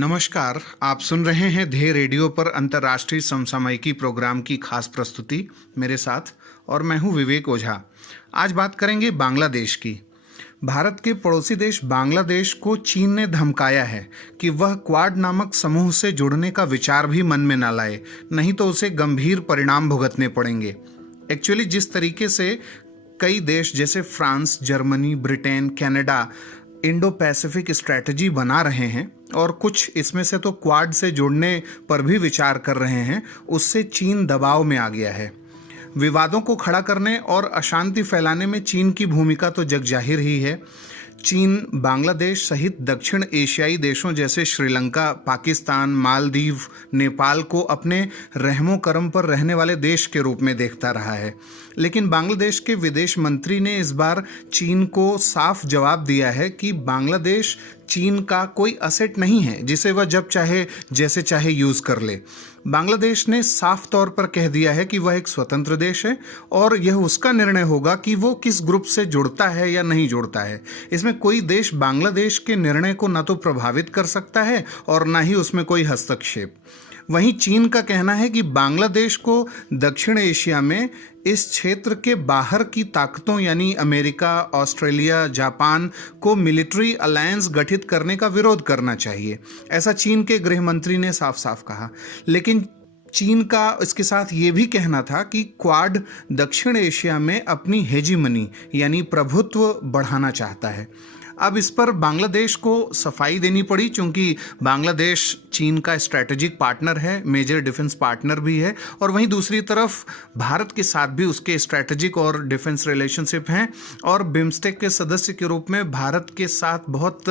नमस्कार। आप सुन रहे हैं ध्येय रेडियो पर अंतर्राष्ट्रीय समसामयिकी प्रोग्राम की खास प्रस्तुति मेरे साथ, और मैं हूं विवेक ओझा। आज बात करेंगे बांग्लादेश की। भारत के पड़ोसी देश बांग्लादेश को चीन ने धमकाया है कि वह क्वाड नामक समूह से जुड़ने का विचार भी मन में न लाए, नहीं तो उसे गंभीर परिणाम भुगतने पड़ेंगे। एक्चुअली जिस तरीके से कई देश जैसे France, Germany, Britain, Canada Indo Pacific strategy बना रहे हैं और कुछ इसमें से तो क्वाड से जुड़ने पर भी विचार कर रहे हैं, उससे चीन दबाव में आ गया है। विवादों को खड़ा करने और अशांति फैलाने में चीन की भूमिका तो जग जाहिर ही है। चीन बांग्लादेश सहित दक्षिण एशियाई देशों जैसे श्रीलंका, पाकिस्तान, मालदीव, नेपाल को अपने रहमो करम पर रहने वाले देश के रूप में देखता रहा है। लेकिन बांग्लादेश के विदेश मंत्री ने इस बार चीन को साफ जवाब दिया है कि बांग्लादेश चीन का कोई असेट नहीं है जिसे वह जब चाहे जैसे चाहे यूज कर ले। बांग्लादेश ने साफ तौर पर कह दिया है कि वह एक स्वतंत्र देश है और यह उसका निर्णय होगा कि वो किस ग्रुप से जुड़ता है या नहीं जुड़ता है। इसमें कोई देश बांग्लादेश के निर्णय को न तो प्रभावित कर सकता है और न ही उसमें कोई हस्तक्षेप। वहीं चीन का कहना है कि बांग्लादेश को दक्षिण एशिया में इस क्षेत्र के बाहर की ताकतों यानी अमेरिका, ऑस्ट्रेलिया, जापान को मिलिट्री अलायंस गठित करने का विरोध करना चाहिए, ऐसा चीन के गृह मंत्री ने साफ साफ कहा। लेकिन चीन का इसके साथ ये भी कहना था कि क्वाड दक्षिण एशिया में अपनी हेजीमनी यानी प्रभुत्व बढ़ाना चाहता है। अब इस पर बांग्लादेश को सफाई देनी पड़ी, क्योंकि बांग्लादेश चीन का स्ट्रैटेजिक पार्टनर है, मेजर डिफेंस पार्टनर भी है, और वहीं दूसरी तरफ भारत के साथ भी उसके स्ट्रैटेजिक और डिफेंस रिलेशनशिप हैं और बिम्स्टेक के सदस्य के रूप में भारत के साथ बहुत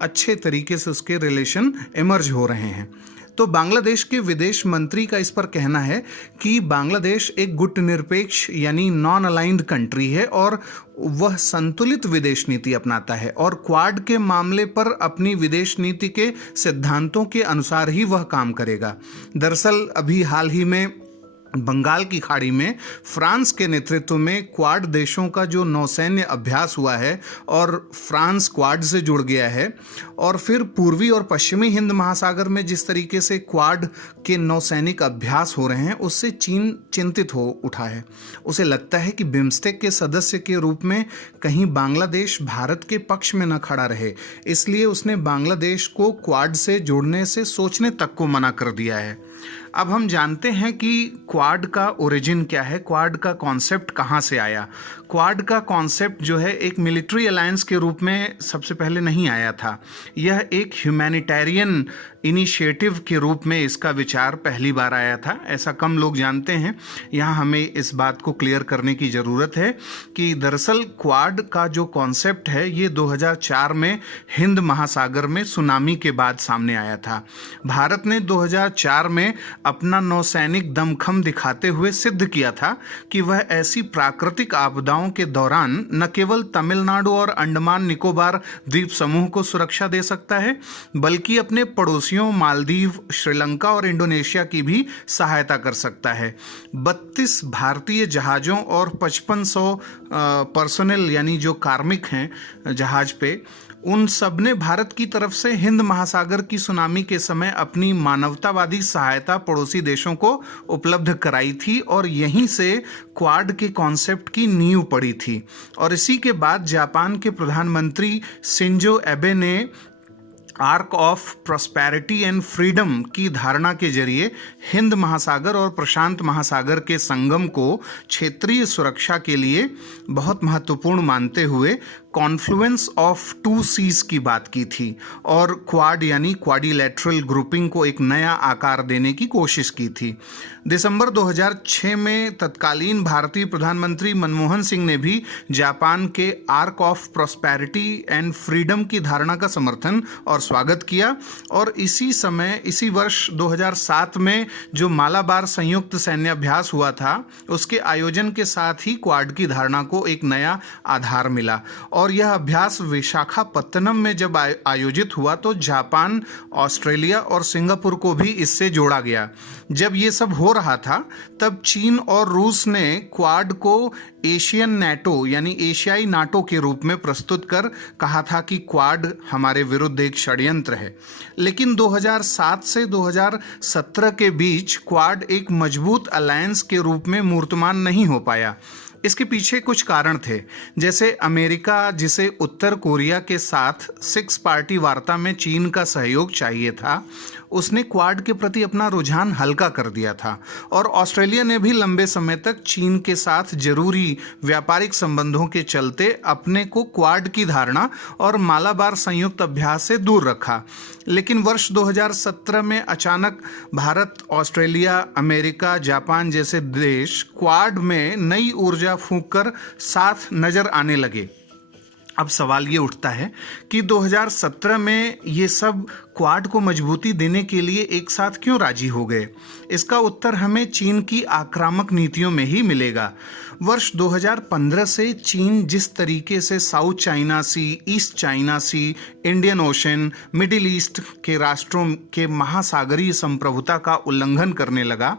अच्छे तरीके से उसके रिलेशन इमर्ज हो रहे हैं। तो बांग्लादेश के विदेश मंत्री का इस पर कहना है कि बांग्लादेश एक गुटनिरपेक्ष यानी नॉन अलाइंड कंट्री है और वह संतुलित विदेश नीति अपनाता है और क्वाड के मामले पर अपनी विदेश नीति के सिद्धांतों के अनुसार ही वह काम करेगा। दरअसल अभी हाल ही में बंगाल की खाड़ी में फ्रांस के नेतृत्व में क्वाड देशों का जो नौसैन्य अभ्यास हुआ है और फ्रांस क्वाड से जुड़ गया है, और फिर पूर्वी और पश्चिमी हिंद महासागर में जिस तरीके से क्वाड के नौसैनिक अभ्यास हो रहे हैं, उससे चीन चिंतित हो उठा है। उसे लगता है कि बिम्स्टेक के सदस्य के रूप में कहीं बांग्लादेश भारत के पक्ष में न खड़ा रहे, इसलिए उसने बांग्लादेश को क्वाड से जुड़ने से सोचने तक को मना कर दिया है। अब हम जानते हैं कि क्वाड का ओरिजिन क्या है, क्वाड का कॉन्सेप्ट कहाँ से आया। क्वाड का कॉन्सेप्ट जो है एक मिलिट्री अलायंस के रूप में सबसे पहले नहीं आया था। यह एक ह्यूमैनिटेरियन इनिशिएटिव के रूप में इसका विचार पहली बार आया था, ऐसा कम लोग जानते हैं। यहाँ हमें इस बात को क्लियर करने की ज़रूरत है कि दरअसल क्वाड का जो कॉन्सेप्ट है ये 2004 में हिंद महासागर में सुनामी के बाद सामने आया था। भारत ने 2004 में अपना नौसैनिक दमखम दिखाते हुए सिद्ध किया था कि वह ऐसी प्राकृतिक आपदाओं के दौरान न केवल तमिलनाडु और अंडमान निकोबार द्वीप समूह को सुरक्षा दे सकता है, बल्कि अपने पड़ोसियों मालदीव, श्रीलंका और इंडोनेशिया की भी सहायता कर सकता है। 32 भारतीय जहाज़ों और 5500 पर्सोनेल यानी जो कार्मिक हैं जहाज पे, उन सब ने भारत की तरफ से हिंद महासागर की सुनामी के समय अपनी मानवतावादी सहायता पड़ोसी देशों को उपलब्ध कराई थी और यहीं से क्वाड के कॉन्सेप्ट की नींव पड़ी थी। और इसी के बाद जापान के प्रधानमंत्री शिंजो एबे ने arc of prosperity and freedom की धारणा के जरिए हिंद महासागर और प्रशांत महासागर के संगम को क्षेत्रीय सुरक्षा के लिए बहुत महत्वपूर्ण मानते हुए कॉन्फ्लुएंस ऑफ 2 सीज की बात की थी और क्वाड यानी क्वाड्रिलैटरल ग्रुपिंग को एक नया आकार देने की कोशिश की थी। दिसंबर 2006 में तत्कालीन भारतीय प्रधानमंत्री मनमोहन सिंह ने भी जापान के arc of prosperity and freedom की धारणा का समर्थन और स्वागत किया, और इसी वर्ष 2007 में जो मालाबार संयुक्त सैन्य अभ्यास हुआ था, उसके आयोजन के साथ ही क्वाड की धारणा को एक नया आधार मिला और यह अभ्यास विशाखापत्तनम में जब आयोजित हुआ तो जापान, ऑस्ट्रेलिया और सिंगापुर को भी इससे जोड़ा गया। जब ये सब हो रहा था तब चीन और रूस ने क्वाड को एशियन नाटो यानी एशियाई नाटो के रूप में प्रस्तुत कर कहा था कि क्वाड हमारे विरुद्ध एक षड्यंत्र है। लेकिन 2007 से 2017 के बीच क्वाड एक मजबूत अलायंस के रूप में मूर्तमान नहीं हो पाया। इसके पीछे कुछ कारण थे, जैसे अमेरिका, जिसे उत्तर कोरिया के साथ 6 पार्टी वार्ता में चीन का सहयोग चाहिए था, उसने क्वाड के प्रति अपना रुझान हल्का कर दिया था। और ऑस्ट्रेलिया ने भी लंबे समय तक चीन के साथ जरूरी व्यापारिक संबंधों के चलते अपने को क्वाड की धारणा और मालाबार संयुक्त अभ्यास से दूर रखा। लेकिन वर्ष 2017 में अचानक भारत, ऑस्ट्रेलिया, अमेरिका, जापान जैसे देश क्वाड में नई ऊर्जा फूंककर साथ नजर आने लगे। अब सवाल ये उठता है कि 2017 में ये सब क्वाड को मजबूती देने के लिए एक साथ क्यों राजी हो गए? इसका उत्तर हमें चीन की आक्रामक नीतियों में ही मिलेगा। वर्ष 2015 से चीन जिस तरीके से साउथ चाइना सी, ईस्ट चाइना सी, इंडियन ओशन, मिडिल ईस्ट के राष्ट्रों के महासागरीय संप्रभुता का उल्लंघन करने लगा,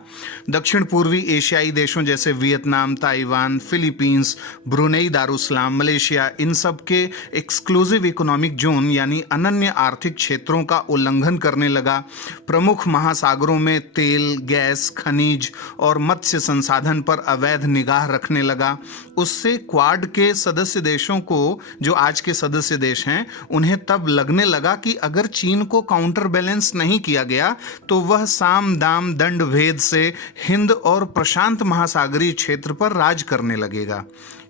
दक्षिण पूर्वी एशियाई देशों जैसे Vietnam, Taiwan, Philippines, Brunei Darussalam, Malaysia, इन सब के एक्सक्लूसिव इकोनॉमिक जोन यानी अनन्य आर्थिक क्षेत्रों का उल्लंघन करने लगा, प्रमुख महासागरों में तेल, गैस, खनिज और मत्स्य संसाधन पर अवैध निगाह रखने लगा। उससे क्वाड के सदस्य देशों को, जो आज के सदस्य देश हैं, उन्हें तब लगने लगा कि अगर चीन को काउंटर बैलेंस नहीं किया गया तो वह साम दाम दंड भेद से हिंद और प्रशांत महासागरीय क्षेत्र पर राज करने लगेगा।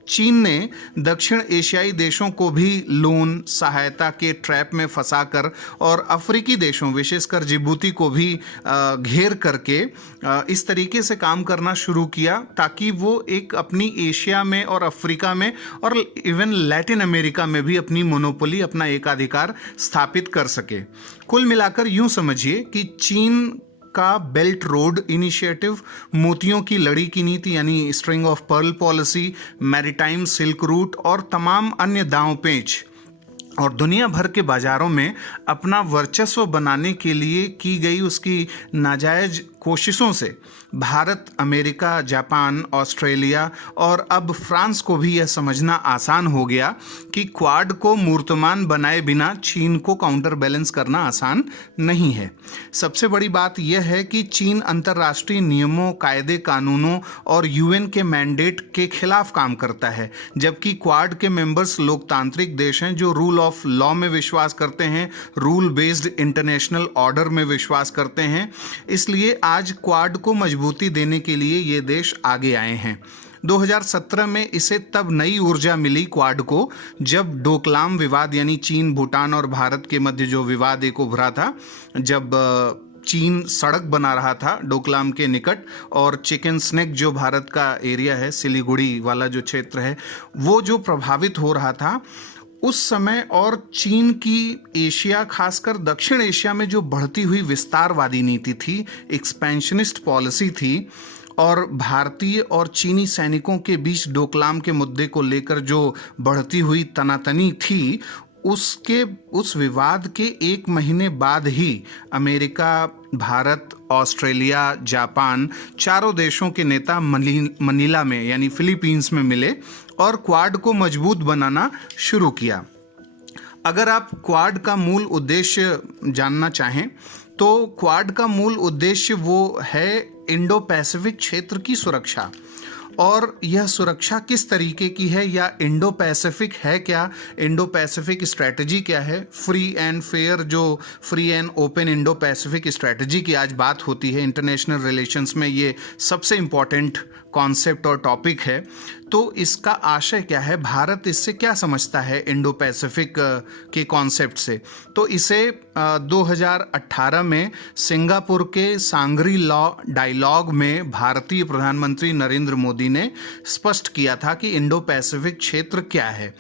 चीन ने दक्षिण एशियाई देशों को भी लोन सहायता के ट्रैप में फंसाकर और अफ्रीकी देशों विशेषकर जिबूती को भी घेर करके इस तरीके से काम करना शुरू किया ताकि वो एक अपनी एशिया में और अफ्रीका में और इवन लैटिन अमेरिका में भी अपनी मोनोपोली, अपना एकाधिकार स्थापित कर सके। कुल मिलाकर यूं समझिए कि चीन का बेल्ट रोड इनिशिएटिव, मोतियों की लड़ी की नीति यानी string of pearl policy, maritime silk route और तमाम अन्य दांव पेच और दुनिया भर के बाजारों में अपना वर्चस्व बनाने के लिए की गई उसकी नाजायज कोशिशों से भारत, अमेरिका, जापान, ऑस्ट्रेलिया और अब फ्रांस को भी यह समझना आसान हो गया कि क्वाड को मूर्तमान बनाए बिना चीन को काउंटर बैलेंस करना आसान नहीं है। सबसे बड़ी बात यह है कि चीन अंतर्राष्ट्रीय नियमों, कायदे कानूनों और यूएन के मैंडेट के खिलाफ काम करता है, जबकि क्वाड के मेंबर्स लोकतांत्रिक देश हैं जो रूल ऑफ लॉ में विश्वास करते हैं, रूल बेस्ड इंटरनेशनल ऑर्डर में विश्वास करते हैं। इसलिए आज क्वाड को मजबूती देने के लिए ये देश आगे आए हैं। 2017 में इसे तब नई ऊर्जा मिली क्वाड को जब डोकलाम विवाद यानी चीन, भूटान और भारत के मध्य जो विवाद एक उभरा था, जब चीन सड़क बना रहा था डोकलाम के निकट और चिकन स्नेक जो भारत का एरिया है, सिलीगुड़ी वाला जो क्षेत्र है, वो जो प्रभावित हो रहा था उस समय, और चीन की एशिया खासकर दक्षिण एशिया में जो बढ़ती हुई विस्तारवादी नीति थी, एक्सपेंशनिस्ट पॉलिसी थी, और भारतीय और चीनी सैनिकों के बीच डोकलाम के मुद्दे को लेकर जो बढ़ती हुई तनातनी थी, उस विवाद के 1 महीने बाद ही अमेरिका, भारत, ऑस्ट्रेलिया, जापान चारों देशों के नेता मनीला में यानी फिलीपींस में मिले और क्वाड को मजबूत बनाना शुरू किया। अगर आप क्वाड का मूल उद्देश्य जानना चाहें तो क्वाड का मूल उद्देश्य वो है इंडो पैसिफिक क्षेत्र की सुरक्षा। और यह सुरक्षा किस तरीके की है या इंडो पैसिफिक है क्या, इंडो पैसिफिक स्ट्रैटेजी क्या है, फ्री एंड फेयर जो free and open Indo Pacific strategy की आज बात होती है इंटरनेशनल रिलेशंस में, ये सबसे इम्पॉर्टेंट कॉन्सेप्ट और टॉपिक है। तो इसका आशय क्या है, भारत इससे क्या समझता है इंडो पैसिफिक के कॉन्सेप्ट से? तो इसे 2018 में सिंगापुर के सांग्री लॉ डायलॉग में भारतीय प्रधानमंत्री नरेंद्र मोदी ने स्पष्ट किया था कि इंडो पैसिफिक क्षेत्र क्या है।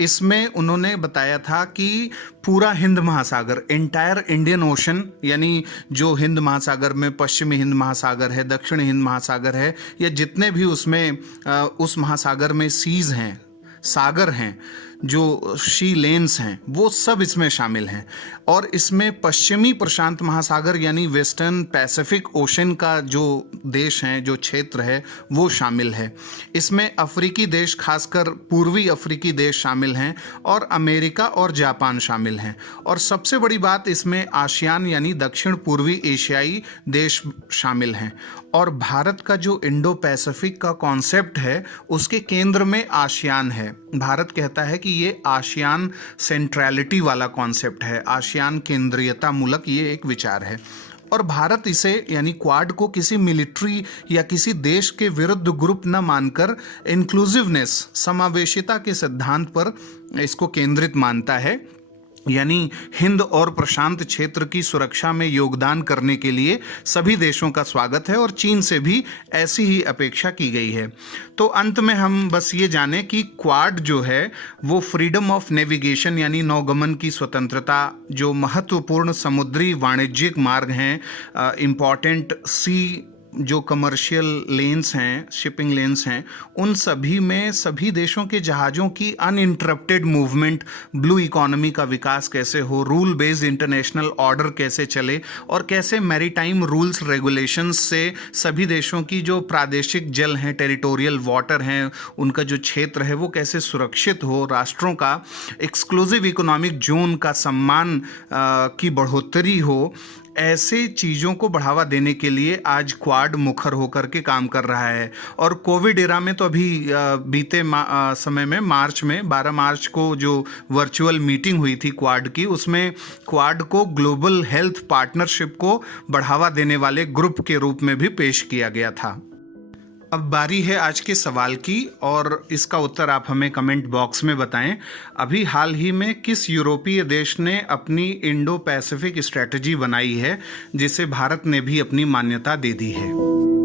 इसमें उन्होंने बताया था कि पूरा हिंद महासागर, एंटायर इंडियन ओशन, यानी जो हिंद महासागर में पश्चिमी हिंद महासागर है, दक्षिण हिंद महासागर है, या जितने भी उसमें उस महासागर में सीज हैं, सागर हैं, जो सी लेन्स हैं वो सब इसमें शामिल हैं। और इसमें पश्चिमी प्रशांत महासागर यानी वेस्टर्न पैसिफिक ओशन का जो देश हैं, जो क्षेत्र है, वो शामिल है। इसमें अफ्रीकी देश, खासकर पूर्वी अफ्रीकी देश शामिल हैं और अमेरिका और जापान शामिल हैं। और सबसे बड़ी बात, इसमें आसियान यानी दक्षिण पूर्वी एशियाई देश शामिल हैं। और भारत का जो इंडो पैसिफिक का कॉन्सेप्ट है उसके केंद्र में आसियान है। भारत कहता है कि ये आसियान सेंट्रलिटी वाला कॉन्सेप्ट है, आसियान केंद्रीयता मूलक ये एक विचार है। और भारत इसे यानी क्वाड को किसी मिलिट्री या किसी देश के विरुद्ध ग्रुप न मानकर इंक्लूसिवनेस, समावेशिता के सिद्धांत पर इसको केंद्रित मानता है। यानी हिंद और प्रशांत क्षेत्र की सुरक्षा में योगदान करने के लिए सभी देशों का स्वागत है और चीन से भी ऐसी ही अपेक्षा की गई है। तो अंत में हम बस ये जानें कि क्वाड जो है वो फ्रीडम ऑफ नेविगेशन यानी नौगमन की स्वतंत्रता, जो महत्वपूर्ण समुद्री वाणिज्यिक मार्ग हैं, इम्पॉर्टेंट सी जो कमर्शियल लेन्स हैं, शिपिंग लेन्स हैं, उन सभी में सभी देशों के जहाज़ों की अनइंटरप्टेड मूवमेंट, ब्लू इकोनॉमी का विकास कैसे हो, रूल बेस्ड इंटरनेशनल ऑर्डर कैसे चले और कैसे मैरीटाइम रूल्स रेगुलेशंस से सभी देशों की जो प्रादेशिक जल हैं, टेरिटोरियल वाटर हैं, उनका जो क्षेत्र है वो कैसे सुरक्षित हो, राष्ट्रों का एक्सक्लूसिव इकोनॉमिक जोन का सम्मान की बढ़ोतरी हो, ऐसे चीज़ों को बढ़ावा देने के लिए आज क्वाड मुखर होकर के काम कर रहा है। और कोविड एरा में तो अभी बीते समय में मार्च में 12 मार्च को जो वर्चुअल मीटिंग हुई थी क्वाड की, उसमें क्वाड को ग्लोबल हेल्थ पार्टनरशिप को बढ़ावा देने वाले ग्रुप के रूप में भी पेश किया गया था। अब बारी है आज के सवाल की और इसका उत्तर आप हमें कमेंट बॉक्स में बताएं। अभी हाल ही में किस यूरोपीय देश ने अपनी इंडो पैसिफिक स्ट्रेटजी बनाई है जिसे भारत ने भी अपनी मान्यता दे दी है?